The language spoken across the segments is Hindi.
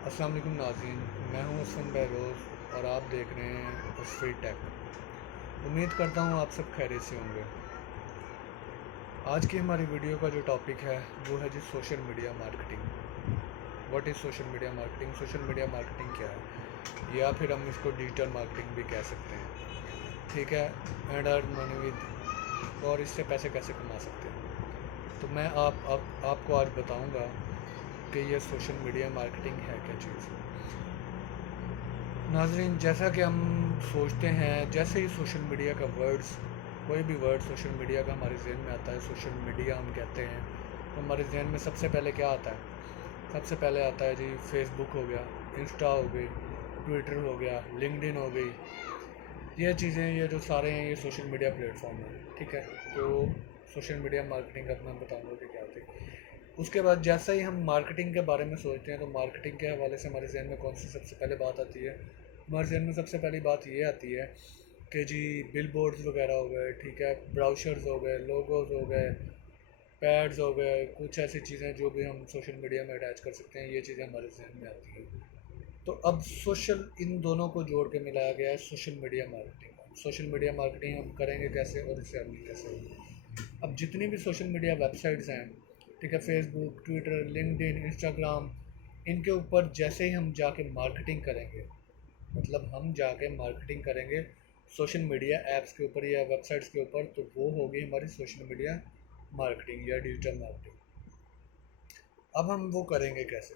अस्सलाम वालेकुम नाज़रीन, मैं हूं असलम बहरोज़ और आप देख रहे हैं तस्वीर टेक। उम्मीद करता हूं आप सब खैरियत से होंगे। आज की हमारी वीडियो का जो टॉपिक है वो है जी social media marketing. What is social media marketing? Social media marketing क्या है, या फिर हम इसको डिजिटल मार्केटिंग भी कह सकते हैं। ठीक है, एंड अर्न मनी विद, और इससे पैसे कैसे कमा सकते हैं। तो मैं आपको आज बताऊंगा कि ये सोशल मीडिया मार्केटिंग है क्या चीज़। नाजरीन, जैसा कि हम सोचते हैं, जैसे ही सोशल मीडिया का वर्ड्स, कोई भी वर्ड सोशल मीडिया का हमारे जहन में आता है, सोशल मीडिया हम कहते हैं, तो हमारे जहन में सबसे पहले क्या आता है? सबसे पहले आता है जी फेसबुक हो गया, इंस्टा हो गई, ट्विटर हो गया, लिंक्डइन हो गई। ये चीज़ें, ये जो सारे हैं, ये सोशल मीडिया प्लेटफॉर्म हैं। ठीक है, तो सोशल मीडिया मार्केटिंग का मैं बताऊँगा कि क्या होती है। उसके बाद जैसा ही हम मार्केटिंग के बारे में सोचते हैं, तो मार्केटिंग के हवाले से हमारे जहन में कौन सी सबसे पहले बात आती है? हमारे जहन में सबसे पहली बात ये आती है कि जी बिल बोर्ड्स वगैरह हो गए, ठीक है, ब्राउशर्स हो गए, लोगोज हो गए, पैड्स हो गए, कुछ ऐसी चीज़ें जो भी हम सोशल मीडिया में अटैच कर सकते हैं, ये चीज़ें हमारे जहन में आती हैं। तो अब सोशल, इन दोनों को जोड़ के मिलाया गया है social media marketing. Social media marketing हम करेंगे कैसे और इससे अर्निंग कैसे होगी? अब जितनी भी सोशल मीडिया वेबसाइट्स हैं, ठीक है, फेसबुक, ट्विटर, लिंक्डइन, इंस्टाग्राम, इनके ऊपर जैसे ही हम जाके मार्केटिंग करेंगे, मतलब हम जाके मार्केटिंग करेंगे सोशल मीडिया ऐप्स के ऊपर या वेबसाइट्स के ऊपर, तो वो होगी हमारी सोशल मीडिया मार्केटिंग या डिजिटल मार्केटिंग। अब हम वो करेंगे कैसे?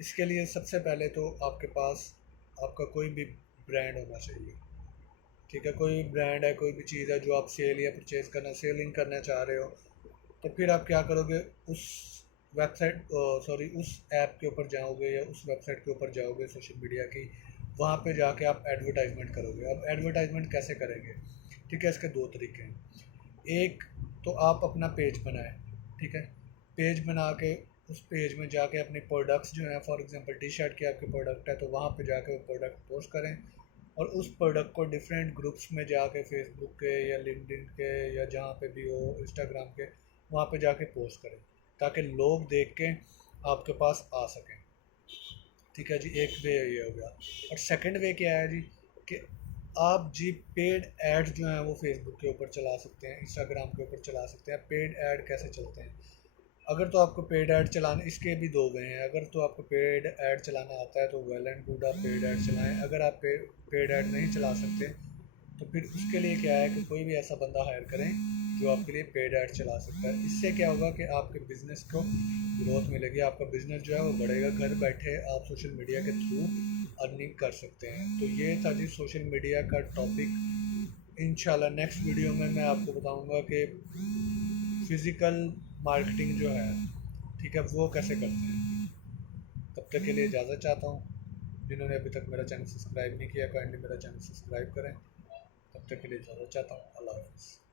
इसके लिए सबसे पहले तो आपके पास आपका कोई भी ब्रांड होना चाहिए। ठीक है, कोई ब्रांड है, कोई भी चीज़ है जो आप सेल या परचेज़ करना, सेलिंग करना चाह रहे हो, तो फिर आप क्या करोगे? उस वेबसाइट, सॉरी, उस ऐप के ऊपर जाओगे या उस वेबसाइट के ऊपर जाओगे सोशल मीडिया की, वहाँ पे जाके आप एडवर्टाइजमेंट करोगे। अब एडवर्टाइजमेंट कैसे करेंगे? ठीक है, इसके दो तरीके हैं। एक, तो आप अपना पेज बनाएं। ठीक है, पेज बना के उस पेज में जाके अपने प्रोडक्ट्स जो हैं, फॉर एग्जांपल टी शर्ट की आपके प्रोडक्ट है, तो वहाँ पे जाके वो प्रोडक्ट पोस्ट करें और उस प्रोडक्ट को डिफरेंट ग्रुप्स में जाके, फेसबुक के या लिंक्डइन के या जहाँ पे भी हो, इंस्टाग्राम के, वहाँ पे जाके पोस्ट करें ताकि लोग देख के आपके पास आ सकें। ठीक है जी, एक वे ये हो गया। और सेकंड वे क्या है जी, कि आप जी पेड एड्स जो हैं वो फेसबुक के ऊपर चला सकते हैं, इंस्टाग्राम के ऊपर चला सकते हैं। पेड ऐड कैसे चलते हैं? अगर तो आपको पेड ऐड चलाना, इसके भी दो वे हैं। अगर तो आपको पेड ऐड चलाना आता है तो वेल एंड गुड, आप पेड ऐड चलाएं। अगर आप पेड ऐड नहीं चला सकते, तो फिर उसके लिए क्या है कि कोई भी ऐसा बंदा हायर करें जो आपके लिए पेड ऐड चला सकता है। इससे क्या होगा कि आपके बिज़नेस को ग्रोथ मिलेगी, आपका बिज़नेस जो है वो बढ़ेगा। घर बैठे आप सोशल मीडिया के थ्रू अर्निंग कर सकते हैं। तो ये था जी सोशल मीडिया का टॉपिक। इंशाल्लाह नेक्स्ट वीडियो में मैं आपको बताऊंगा कि फ़िज़िकल मार्केटिंग जो है, ठीक है, वो कैसे करते हैं। तब तक के लिए इजाज़त चाहता हूँ। जिन्होंने अभी तक मेरा चैनल सब्सक्राइब नहीं किया, काइंडली मेरा चैनल सब्सक्राइब करें। तब तक के लिए इजाज़त चाहता हूँ। अल्लाह हाफ़िज़।